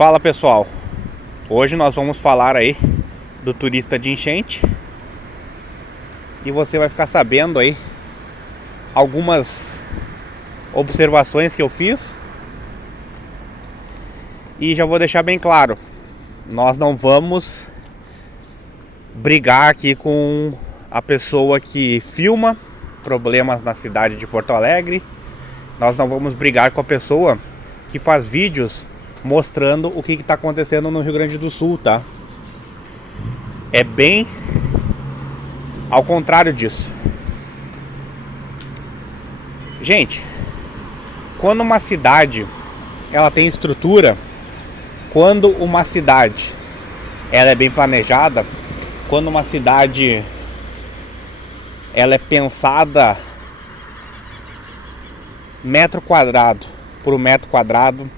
Fala pessoal, hoje nós vamos falar aí do turista de enchente e você vai ficar sabendo aí algumas observações que eu fiz. E já vou deixar bem claro, nós não vamos brigar aqui com a pessoa que filma problemas na cidade de Porto Alegre. Nós não vamos brigar com a pessoa que faz vídeos mostrando o que está acontecendo no Rio Grande do Sul, tá? É bem ao contrário disso. Gente, quando uma cidade ela tem estrutura, quando uma cidade ela é bem planejada, quando uma cidade ela é pensada metro quadrado por metro quadrado,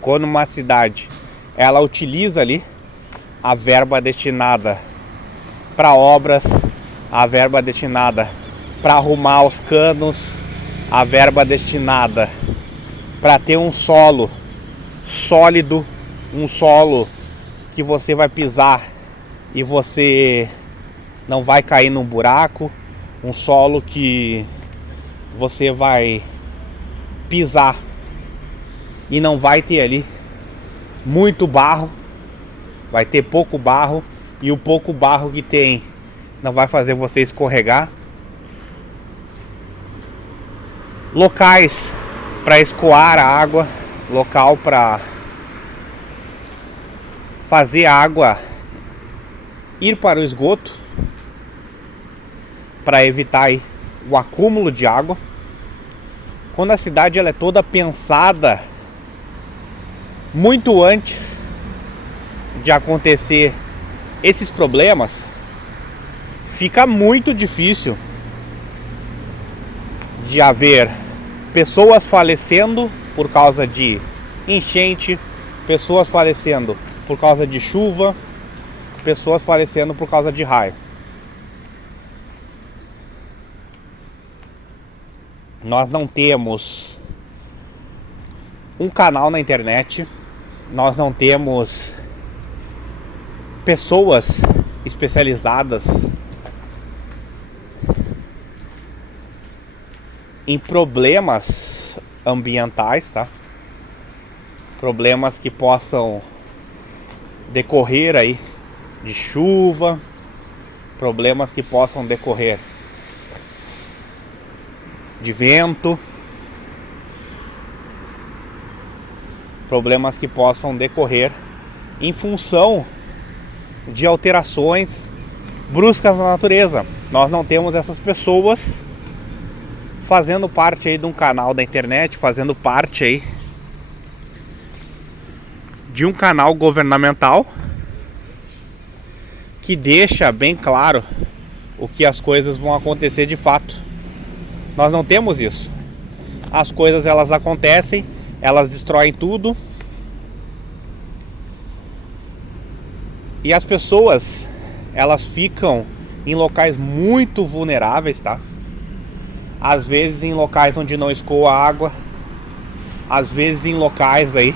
quando uma cidade ela utiliza ali a verba destinada para obras, a verba destinada para arrumar os canos, a verba destinada para ter um solo sólido, um solo que você vai pisar e você não vai cair num buraco, um solo que você vai pisar e não vai ter ali muito barro, vai ter pouco barro, e o pouco barro que tem não vai fazer você escorregar. Locais para escoar a água, local para fazer a água ir para o esgoto, para evitar aí o acúmulo de água. Quando a cidade ela é toda pensada muito antes de acontecer esses problemas, fica muito difícil de haver pessoas falecendo por causa de enchente, pessoas falecendo por causa de chuva, pessoas falecendo por causa de raio. Nós não temos um canal na internet, nós não temos pessoas especializadas em problemas ambientais, tá? Problemas que possam decorrer aí de chuva, problemas que possam decorrer de vento, problemas que possam decorrer em função de alterações bruscas na natureza. Nós não temos essas pessoas fazendo parte aí de um canal da internet, fazendo parte aí de um canal governamental que deixa bem claro o que as coisas vão acontecer de fato. Nós não temos isso. As coisas elas acontecem, elas destroem tudo. E as pessoas elas ficam em locais muito vulneráveis, tá? Às vezes em locais onde não escoa água, às vezes em locais aí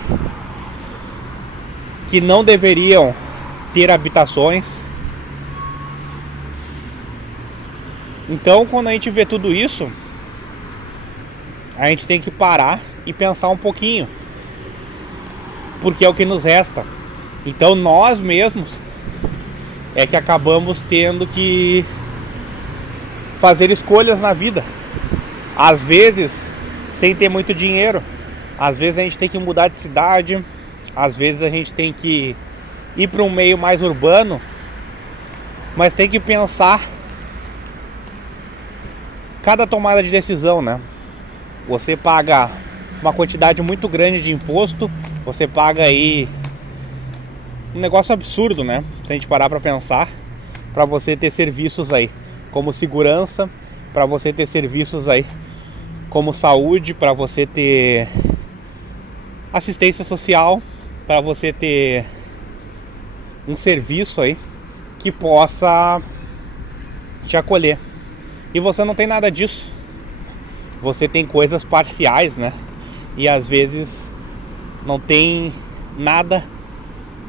que não deveriam ter habitações. Então, quando a gente vê tudo isso, a gente tem que parar e pensar um pouquinho, porque é o que nos resta. Então nós mesmos é que acabamos tendo que fazer escolhas na vida, às vezes sem ter muito dinheiro, às vezes a gente tem que mudar de cidade, às vezes a gente tem que ir para um meio mais urbano, mas tem que pensar cada tomada de decisão, né? Você paga uma quantidade muito grande de imposto, você paga aí um negócio absurdo, né? Se a gente parar para pensar, para você ter serviços aí como segurança, para você ter serviços aí como saúde, para você ter assistência social, para você ter um serviço aí que possa te acolher. E você não tem nada disso. Você tem coisas parciais, né? E às vezes não tem nada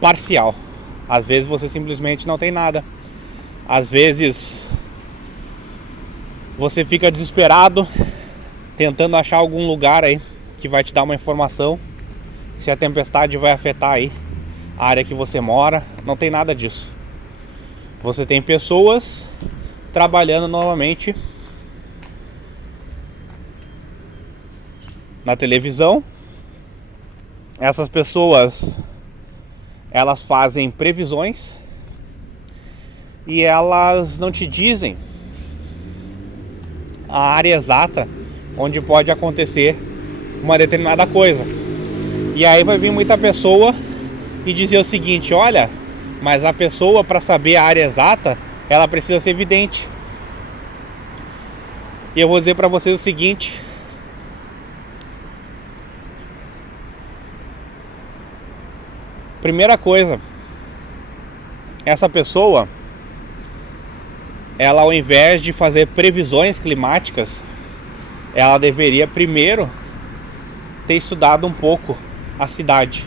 parcial. Às vezes você simplesmente não tem nada. Às vezes você fica desesperado tentando achar algum lugar aí que vai te dar uma informação se a tempestade vai afetar aí a área que você mora. Não tem nada disso. Você tem pessoas trabalhando novamente na televisão. Essas pessoas, elas fazem previsões e elas não te dizem a área exata onde pode acontecer uma determinada coisa. E aí vai vir muita pessoa e dizer o seguinte: olha, mas a pessoa, para saber a área exata, ela precisa ser vidente. E eu vou dizer para vocês o seguinte: primeira coisa, essa pessoa, ela, ao invés de fazer previsões climáticas, ela deveria primeiro ter estudado um pouco a cidade,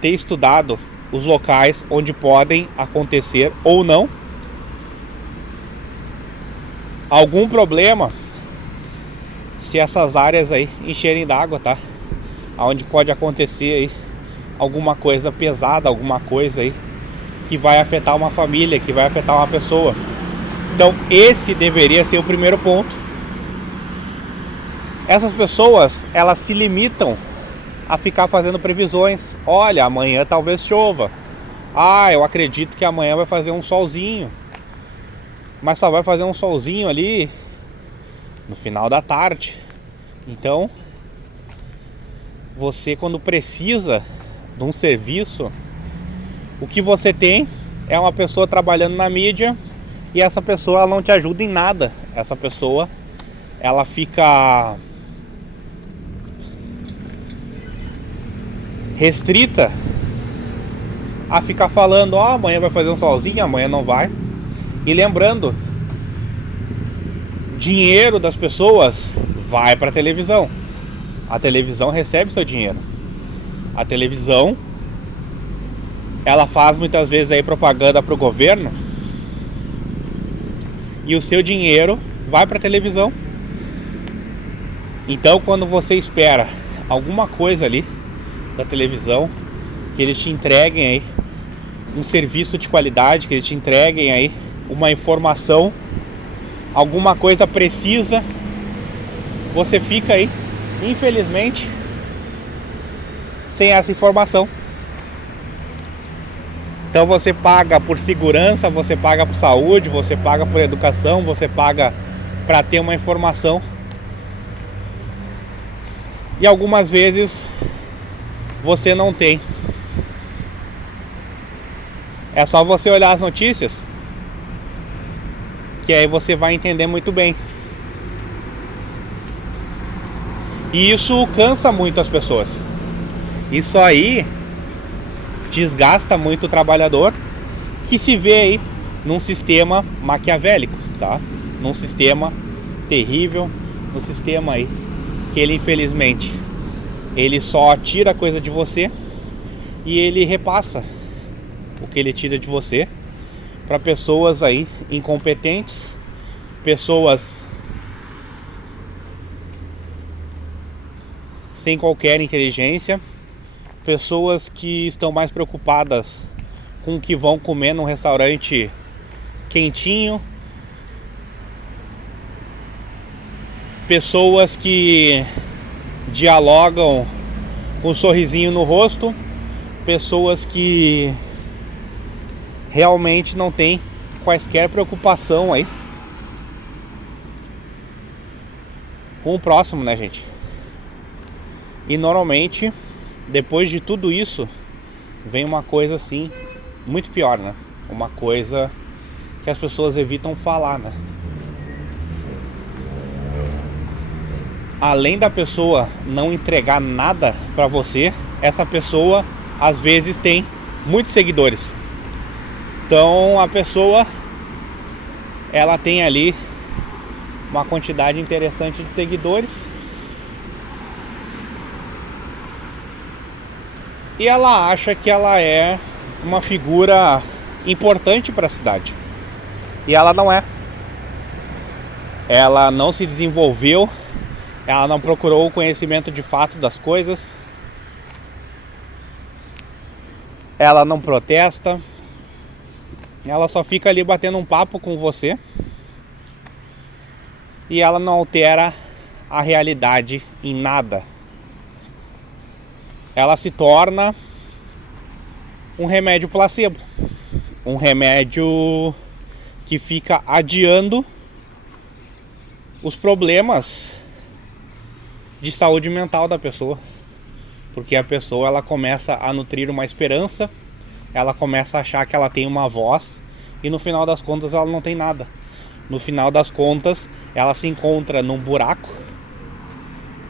ter estudado os locais onde podem acontecer ou não algum problema, se essas áreas aí encherem d'água, tá? Onde pode acontecer aí alguma coisa pesada, alguma coisa aí que vai afetar uma família, que vai afetar uma pessoa. Então esse deveria ser o primeiro ponto. Essas pessoas, elas se limitam a ficar fazendo previsões. Olha, amanhã talvez chova. Eu acredito que amanhã vai fazer um solzinho. Mas só vai fazer um solzinho ali no final da tarde. Então, você, quando precisa de um serviço, o que você tem é uma pessoa trabalhando na mídia, e essa pessoa, ela não te ajuda em nada. Essa pessoa, ela fica restrita a ficar falando: amanhã vai fazer um solzinho, amanhã não vai. E lembrando, dinheiro das pessoas vai para a televisão. A televisão recebe seu dinheiro. A televisão, ela faz muitas vezes aí propaganda para o governo, e o seu dinheiro vai para a televisão. Então, quando você espera alguma coisa ali da televisão, que eles te entreguem aí um serviço de qualidade, que eles te entreguem aí uma informação, alguma coisa precisa, você fica aí, infelizmente, sem essa informação. Então você paga por segurança, você paga por saúde, você paga por educação, você paga para ter uma informação. E algumas vezes você não tem. É só você olhar as notícias, que aí você vai entender muito bem. E isso cansa muito as pessoas. Isso aí desgasta muito o trabalhador, que se vê aí num sistema maquiavélico, tá? Num sistema terrível, num sistema aí que ele, infelizmente, ele só tira coisa de você e ele repassa o que ele tira de você para pessoas aí incompetentes, pessoas sem qualquer inteligência, pessoas que estão mais preocupadas com o que vão comer num restaurante quentinho, pessoas que dialogam com um sorrisinho no rosto, pessoas que realmente não têm quaisquer preocupação aí com o próximo, né, gente? E normalmente, depois de tudo isso, vem uma coisa assim, muito pior, né? Uma coisa que as pessoas evitam falar, né? Além da pessoa não entregar nada pra você, essa pessoa às vezes tem muitos seguidores. Então a pessoa, ela tem ali uma quantidade interessante de seguidores, e ela acha que ela é uma figura importante para a cidade. E ela não é. Ela não se desenvolveu, ela não procurou o conhecimento de fato das coisas, ela não protesta, ela só fica ali batendo um papo com você e ela não altera a realidade em nada. Ela se torna um remédio placebo, um remédio que fica adiando os problemas de saúde mental da pessoa, porque a pessoa ela começa a nutrir uma esperança, ela começa a achar que ela tem uma voz e no final das contas ela não tem nada. No final das contas ela se encontra num buraco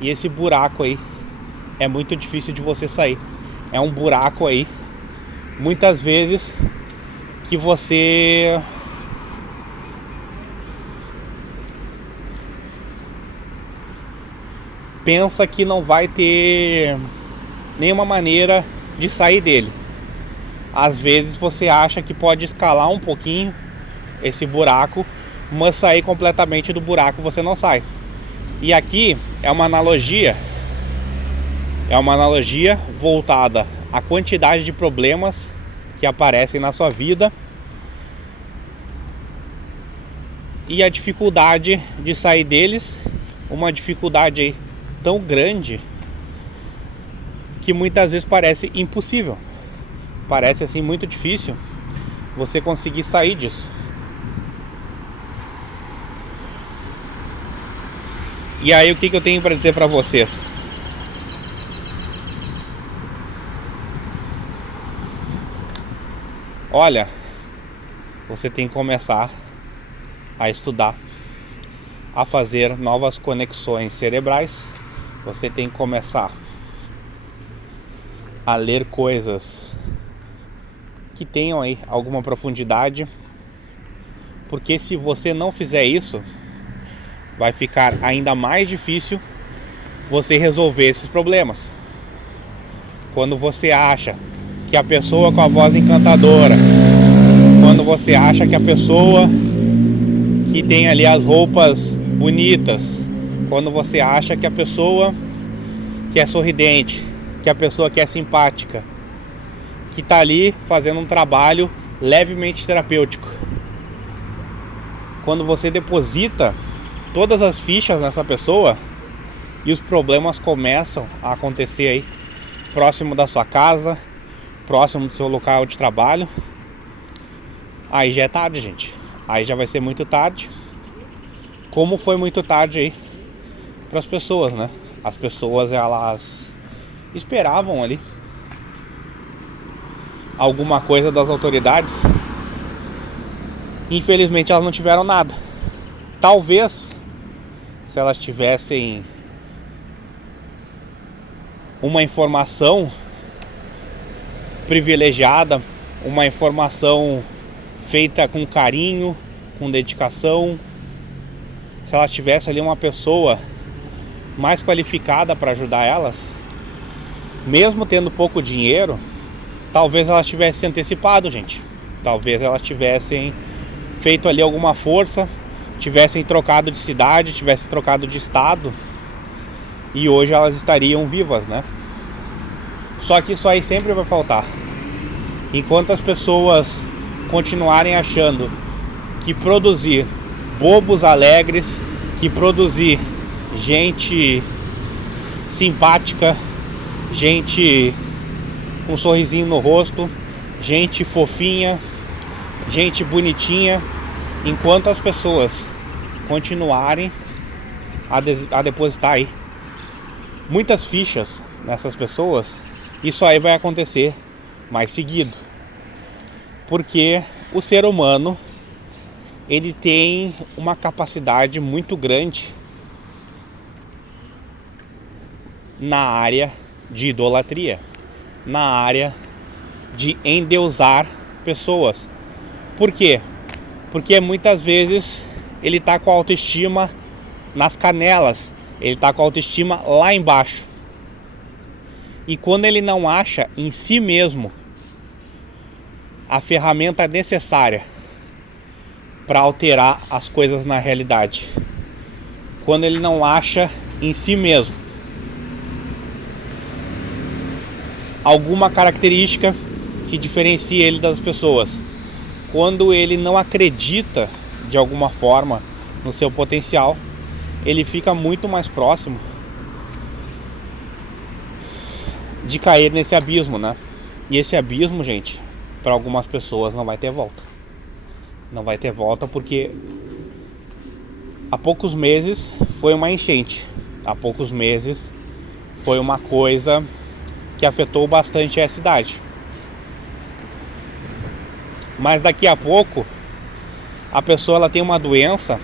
e esse buraco aí é muito difícil de você sair. É um buraco aí, muitas vezes, que você pensa que não vai ter nenhuma maneira de sair dele. Às vezes você acha que pode escalar um pouquinho esse buraco, mas sair completamente do buraco você não sai. E aqui é uma analogia voltada à quantidade de problemas que aparecem na sua vida e a dificuldade de sair deles, uma dificuldade aí tão grande que muitas vezes parece impossível. Parece assim muito difícil você conseguir sair disso. E aí o que eu tenho para dizer para vocês? Olha, você tem que começar a estudar, a fazer novas conexões cerebrais. Você tem que começar a ler coisas que tenham aí alguma profundidade, porque se você não fizer isso, vai ficar ainda mais difícil você resolver esses problemas. Quando você acha que a pessoa com a voz encantadora, quando você acha que a pessoa que tem ali as roupas bonitas, quando você acha que a pessoa que é sorridente, que a pessoa que é simpática, que tá ali fazendo um trabalho levemente terapêutico, quando você deposita todas as fichas nessa pessoa e os problemas começam a acontecer aí próximo da sua casa, próximo do seu local de trabalho, aí já é tarde, gente. Aí já vai ser muito tarde, como foi muito tarde aí para as pessoas, né? As pessoas, elas esperavam ali alguma coisa das autoridades. Infelizmente elas não tiveram nada. Talvez, se elas tivessem uma informação privilegiada, uma informação feita com carinho, com dedicação, se elas tivessem ali uma pessoa mais qualificada para ajudar elas, mesmo tendo pouco dinheiro, talvez elas tivessem se antecipado, gente. Talvez elas tivessem feito ali alguma força, tivessem trocado de cidade, tivessem trocado de estado, e hoje elas estariam vivas, né? Só que isso aí sempre vai faltar. Enquanto as pessoas continuarem achando que produzir bobos alegres, que produzir gente simpática, gente com um sorrisinho no rosto, gente fofinha, gente bonitinha, enquanto as pessoas continuarem a depositar aí muitas fichas nessas pessoas, isso aí vai acontecer mais seguido, porque o ser humano ele tem uma capacidade muito grande na área de idolatria, na área de endeusar pessoas. Por quê? Porque muitas vezes ele está com a autoestima nas canelas, ele está com a autoestima lá embaixo. E quando ele não acha em si mesmo a ferramenta necessária para alterar as coisas na realidade, quando ele não acha em si mesmo alguma característica que diferencia ele das pessoas, quando ele não acredita de alguma forma no seu potencial, ele fica muito mais próximo de cair nesse abismo, né? E esse abismo, gente, para algumas pessoas não vai ter volta. Não vai ter volta porque há poucos meses foi uma enchente. Há poucos meses foi uma coisa que afetou bastante a cidade. Mas daqui a pouco a pessoa ela tem uma doença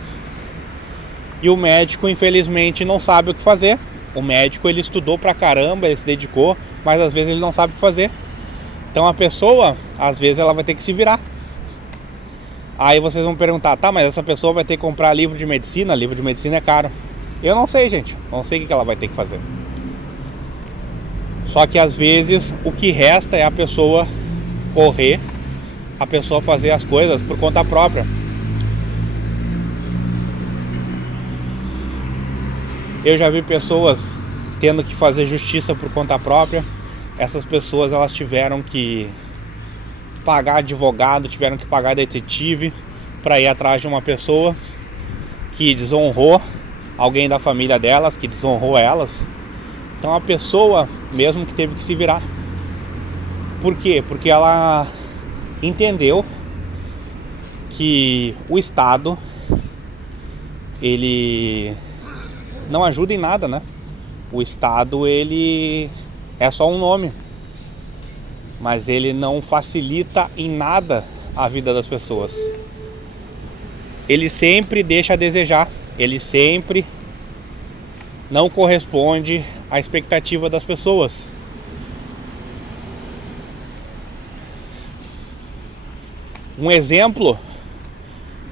e o médico infelizmente não sabe o que fazer. O médico ele estudou pra caramba, ele se dedicou, mas às vezes ele não sabe o que fazer. Então a pessoa, às vezes ela vai ter que se virar. Aí vocês vão perguntar, tá, mas essa pessoa vai ter que comprar livro de medicina? Livro de medicina é caro. Eu não sei, gente, não sei o que ela vai ter que fazer. Só que às vezes o que resta é a pessoa correr, a pessoa fazer as coisas por conta própria. Eu já vi pessoas tendo que fazer justiça por conta própria. Essas pessoas elas tiveram que pagar advogado, tiveram que pagar detetive para ir atrás de uma pessoa que desonrou alguém da família delas, que desonrou elas. Então a pessoa mesmo que teve que se virar. Por quê? Porque ela entendeu que o Estado ele não ajuda em nada, né? O Estado ele é só um nome, mas ele não facilita em nada a vida das pessoas. Ele sempre deixa a desejar, ele sempre não corresponde à expectativa das pessoas. Um exemplo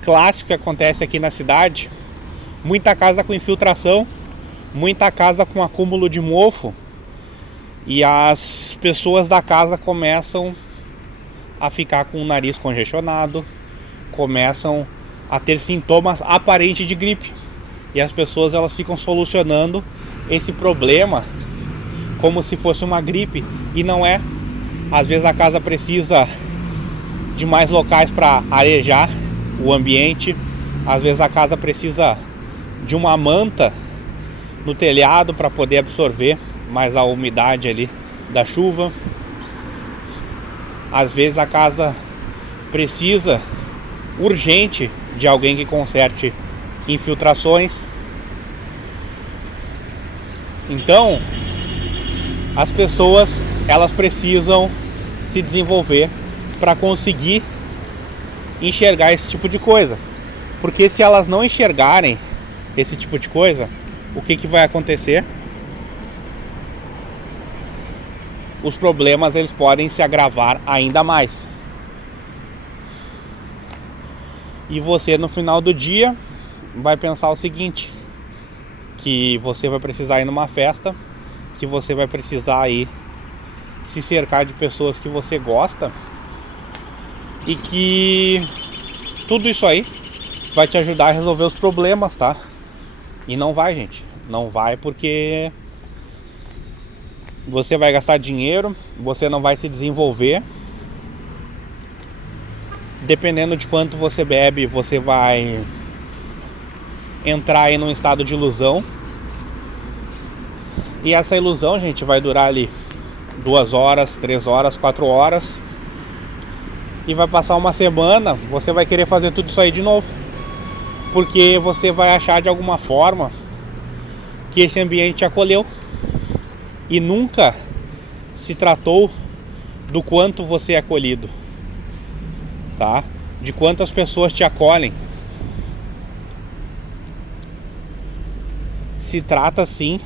clássico que acontece aqui na cidade: muita casa com infiltração, muita casa com acúmulo de mofo, e as pessoas da casa começam a ficar com o nariz congestionado, começam a ter sintomas aparentes de gripe, e as pessoas elas ficam solucionando esse problema como se fosse uma gripe, e não é. Às vezes a casa precisa de mais locais para arejar o ambiente, às vezes a casa precisa de uma manta no telhado para poder absorver mais a umidade ali da chuva. Às vezes a casa precisa urgente de alguém que conserte infiltrações. Então, as pessoas elas precisam se desenvolver para conseguir enxergar esse tipo de coisa. Porque se elas não enxergarem esse tipo de coisa, o que vai acontecer? Os problemas eles podem se agravar ainda mais. E você no final do dia vai pensar o seguinte: que você vai precisar ir numa festa, que você vai precisar ir se cercar de pessoas que você gosta, e que tudo isso aí vai te ajudar a resolver os problemas, tá? E não vai, gente. Não vai, porque você vai gastar dinheiro, você não vai se desenvolver. Dependendo de quanto você bebe, você vai entrar aí num estado de ilusão. E essa ilusão, gente, vai durar ali 2 horas, 3 horas, 4 horas. E vai passar uma semana, você vai querer fazer tudo isso aí de novo. Porque você vai achar de alguma forma que esse ambiente te acolheu. E nunca se tratou do quanto você é acolhido, tá? De quantas pessoas te acolhem. Se trata sim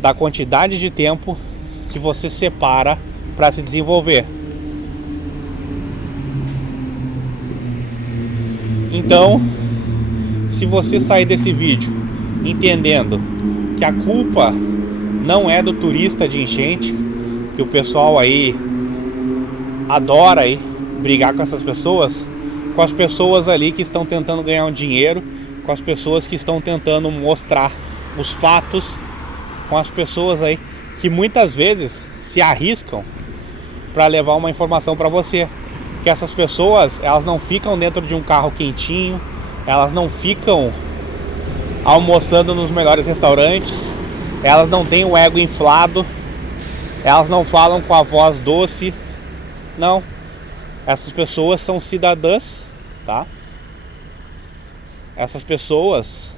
da quantidade de tempo que você separa para se desenvolver. Então, se você sair desse vídeo entendendo que a culpa não é do turista de enchente, que o pessoal aí adora aí brigar com essas pessoas, com as pessoas ali que estão tentando ganhar um dinheiro, com as pessoas que estão tentando mostrar os fatos, com as pessoas aí que muitas vezes se arriscam para levar uma informação para você. Que essas pessoas, elas não ficam dentro de um carro quentinho, elas não ficam almoçando nos melhores restaurantes, elas não têm o ego inflado, elas não falam com a voz doce. Não, essas pessoas são cidadãs, tá? Essas pessoas,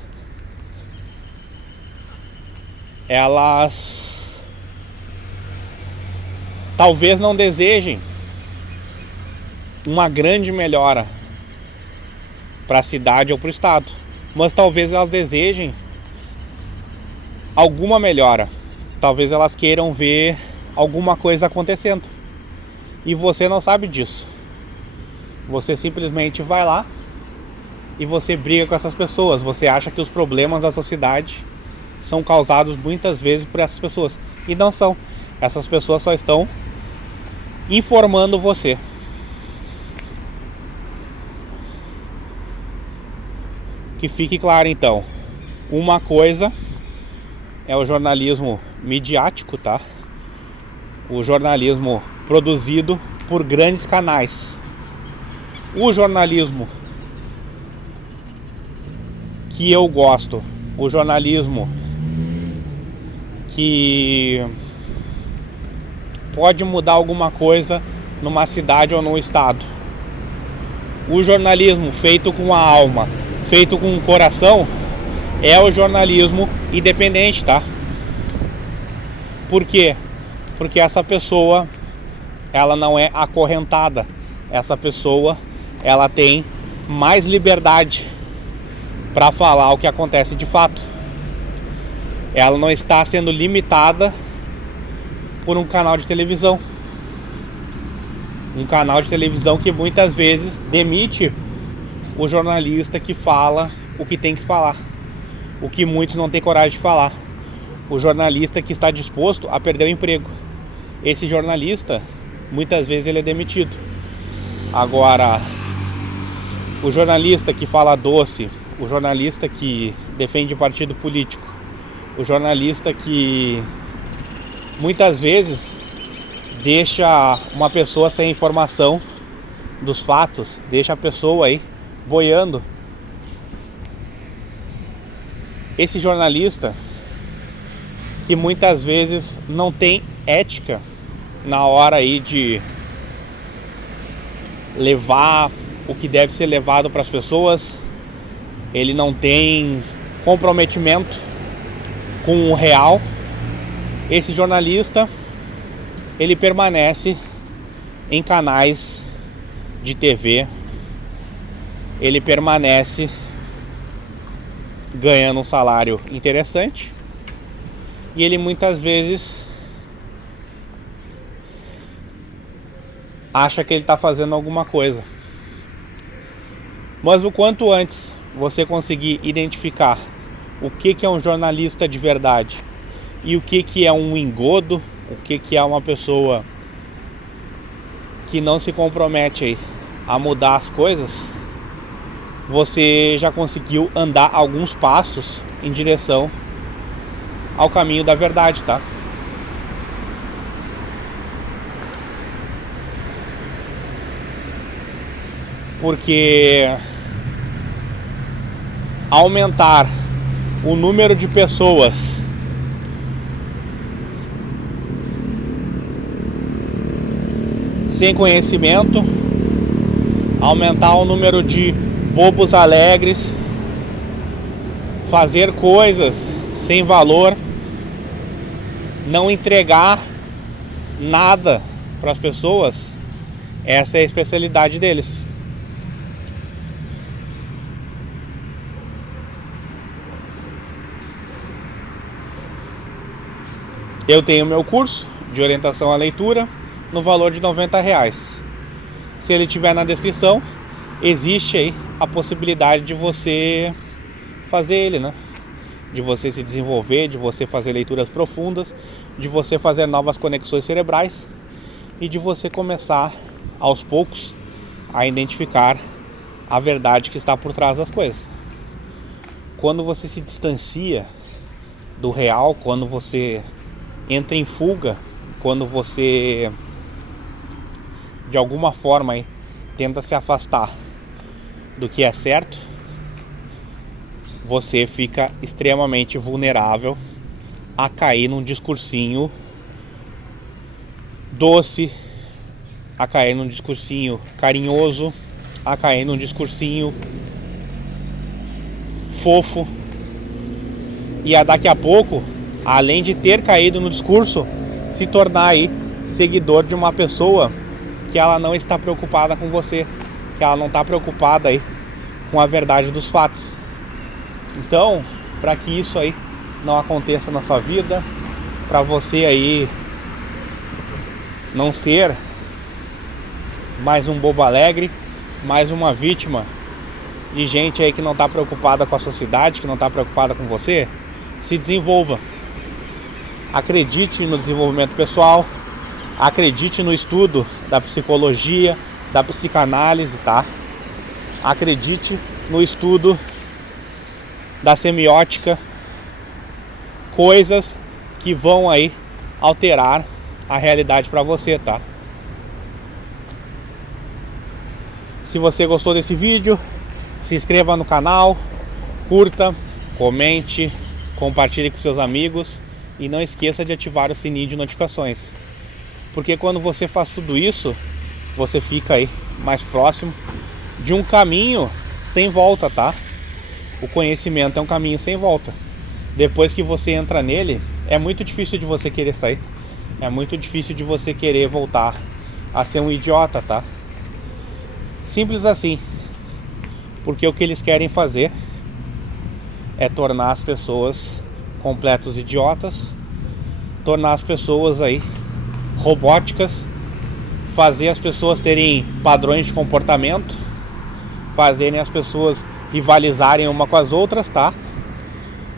elas talvez não desejem uma grande melhora para a cidade ou para o estado, mas talvez elas desejem alguma melhora. Talvez elas queiram ver alguma coisa acontecendo e você não sabe disso. Você simplesmente vai lá e você briga com essas pessoas. Você acha que os problemas da sociedade são causados muitas vezes por essas pessoas, e não são. Essas pessoas só estão informando você. Que fique claro então, uma coisa é o jornalismo midiático, tá? O jornalismo produzido por grandes canais. O jornalismo que eu gosto, o jornalismo que pode mudar alguma coisa numa cidade ou num estado. O jornalismo feito com a alma, feito com o coração, é o jornalismo independente, tá? Por quê? Porque essa pessoa, ela não é acorrentada. Essa pessoa, ela tem mais liberdade para falar o que acontece de fato. Ela não está sendo limitada por um canal de televisão. Um canal de televisão que muitas vezes demite o jornalista que fala o que tem que falar, o que muitos não têm coragem de falar. O jornalista que está disposto a perder o emprego. Esse jornalista, muitas vezes ele é demitido. Agora, o jornalista que fala doce, o jornalista que defende partido político, o jornalista que muitas vezes deixa uma pessoa sem informação dos fatos, deixa a pessoa aí boiando. Esse jornalista que muitas vezes não tem ética na hora aí de levar o que deve ser levado para as pessoas, ele não tem comprometimento com o real. Esse jornalista, ele permanece em canais de TV, ele permanece ganhando um salário interessante e ele muitas vezes acha que ele está fazendo alguma coisa. Mas o quanto antes você conseguir identificar o que é um jornalista de verdade e o que é um engodo, o que é uma pessoa que não se compromete aí a mudar as coisas, você já conseguiu andar alguns passos em direção ao caminho da verdade, tá? Porque aumentar o número de pessoas sem conhecimento, aumentar o número de bobos alegres, fazer coisas sem valor, não entregar nada para as pessoas, essa é a especialidade deles. Eu tenho meu curso de orientação à leitura no valor de R$90. Se ele tiver na descrição, existe aí a possibilidade de você fazer ele, né? de você se desenvolver, de você fazer leituras profundas, de você fazer novas conexões cerebrais e de você começar aos poucos a identificar a verdade que está por trás das coisas. Quando você se distancia do real, quando você entra em fuga, quando você de alguma forma aí, tenta se afastar do que é certo, você fica extremamente vulnerável a cair num discursinho doce, a cair num discursinho carinhoso, a cair num discursinho fofo. E a daqui a pouco, além de ter caído no discurso, se tornar aí seguidor de uma pessoa que ela não está preocupada com você, que ela não está preocupada aí com a verdade dos fatos. Então, para que isso aí não aconteça na sua vida, para você aí não ser mais um bobo alegre, mais uma vítima de gente aí que não está preocupada com a sociedade, que não está preocupada com você, se desenvolva. Acredite no desenvolvimento pessoal, acredite no estudo da psicologia, da psicanálise, tá? Acredite no estudo da semiótica, coisas que vão aí alterar a realidade para você, tá? Se você gostou desse vídeo, se inscreva no canal, curta, comente, compartilhe com seus amigos e não esqueça de ativar o sininho de notificações. Porque quando você faz tudo isso, você fica aí mais próximo de um caminho sem volta, tá? O conhecimento é um caminho sem volta. Depois que você entra nele, é muito difícil de você querer sair. É muito difícil de você querer voltar a ser um idiota, tá? Simples assim. Porque o que eles querem fazer é tornar as pessoas completos idiotas, tornar as pessoas aí robóticas, fazer as pessoas terem padrões de comportamento, fazerem as pessoas rivalizarem uma com as outras, tá?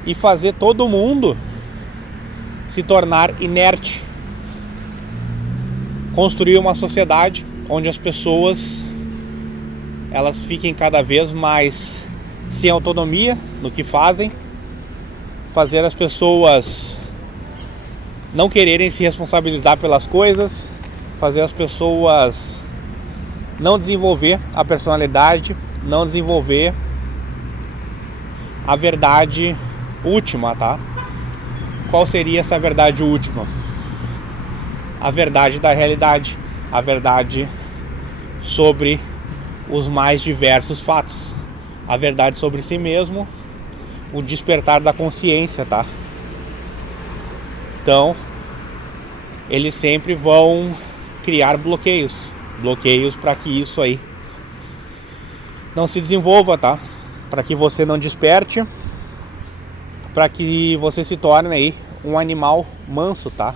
E fazer todo mundo se tornar inerte. Construir uma sociedade onde as pessoas elas fiquem cada vez mais sem autonomia no que fazem, fazer as pessoas não quererem se responsabilizar pelas coisas, fazer as pessoas não desenvolver a personalidade, não desenvolver a verdade última, tá? Qual seria essa verdade última? A verdade da realidade, a verdade sobre os mais diversos fatos, a verdade sobre si mesmo, o despertar da consciência, tá? Então, eles sempre vão criar bloqueios para que isso aí não se desenvolva, tá? Para que você não desperte, para que você se torne aí um animal manso, tá?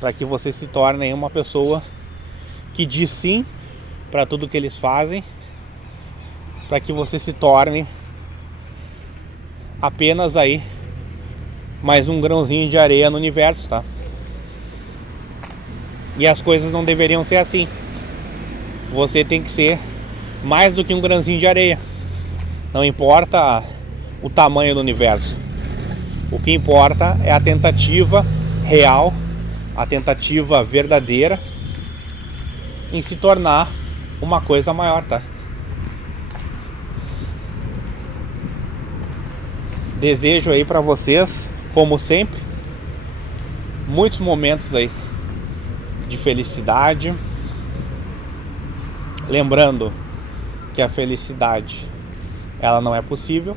Para que você se torne aí uma pessoa que diz sim para tudo que eles fazem, para que você se torne apenas aí mais um grãozinho de areia no universo, tá? E as coisas não deveriam ser assim. Você tem que ser mais do que um grãozinho de areia. Não importa o tamanho do universo. O que importa é a tentativa real, a tentativa verdadeira em se tornar uma coisa maior, tá? Desejo aí pra vocês, como sempre, muitos momentos aí de felicidade. Lembrando que a felicidade ela não é possível,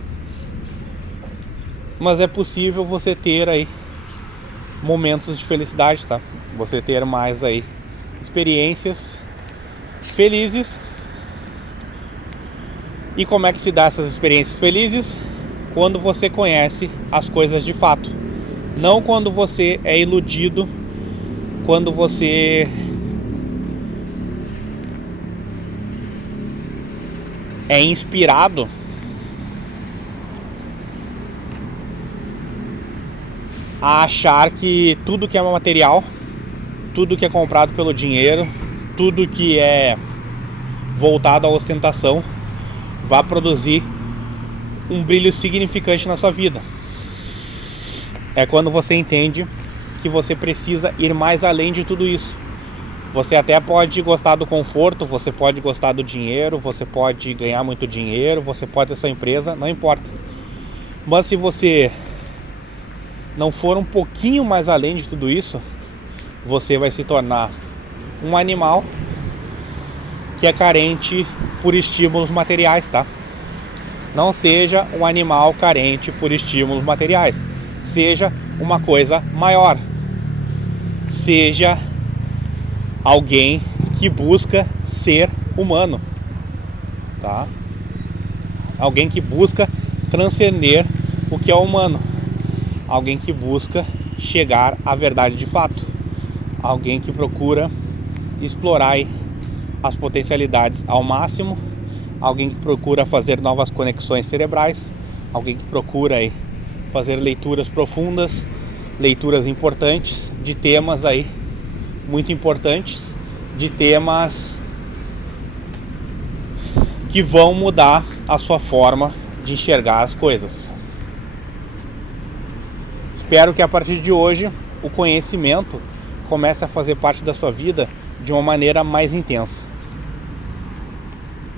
mas é possível você ter aí momentos de felicidade, tá? Você ter mais aí experiências felizes. E como é que se dá essas experiências felizes? Quando você conhece as coisas de fato, não quando você é iludido, quando você é inspirado a achar que tudo que é material, tudo que é comprado pelo dinheiro, tudo que é voltado à ostentação vai produzir um brilho significante na sua vida. É quando você entende que você precisa ir mais além de tudo isso. Você até pode gostar do conforto, você pode gostar do dinheiro, você pode ganhar muito dinheiro, você pode ter sua empresa, não importa. Mas se você não for um pouquinho mais além de tudo isso, você vai se tornar um animal que é carente por estímulos materiais, tá? Não seja um animal carente por estímulos materiais. Seja uma coisa maior. Seja alguém que busca ser humano, tá? Alguém que busca transcender o que é humano. Alguém que busca chegar à verdade de fato. Alguém que procura explorar aí as potencialidades ao máximo. Alguém que procura fazer novas conexões cerebrais. Alguém que procura aí fazer leituras profundas, leituras importantes de temas aí muito importantes, de temas que vão mudar a sua forma de enxergar as coisas. Espero que a partir de hoje o conhecimento comece a fazer parte da sua vida de uma maneira mais intensa.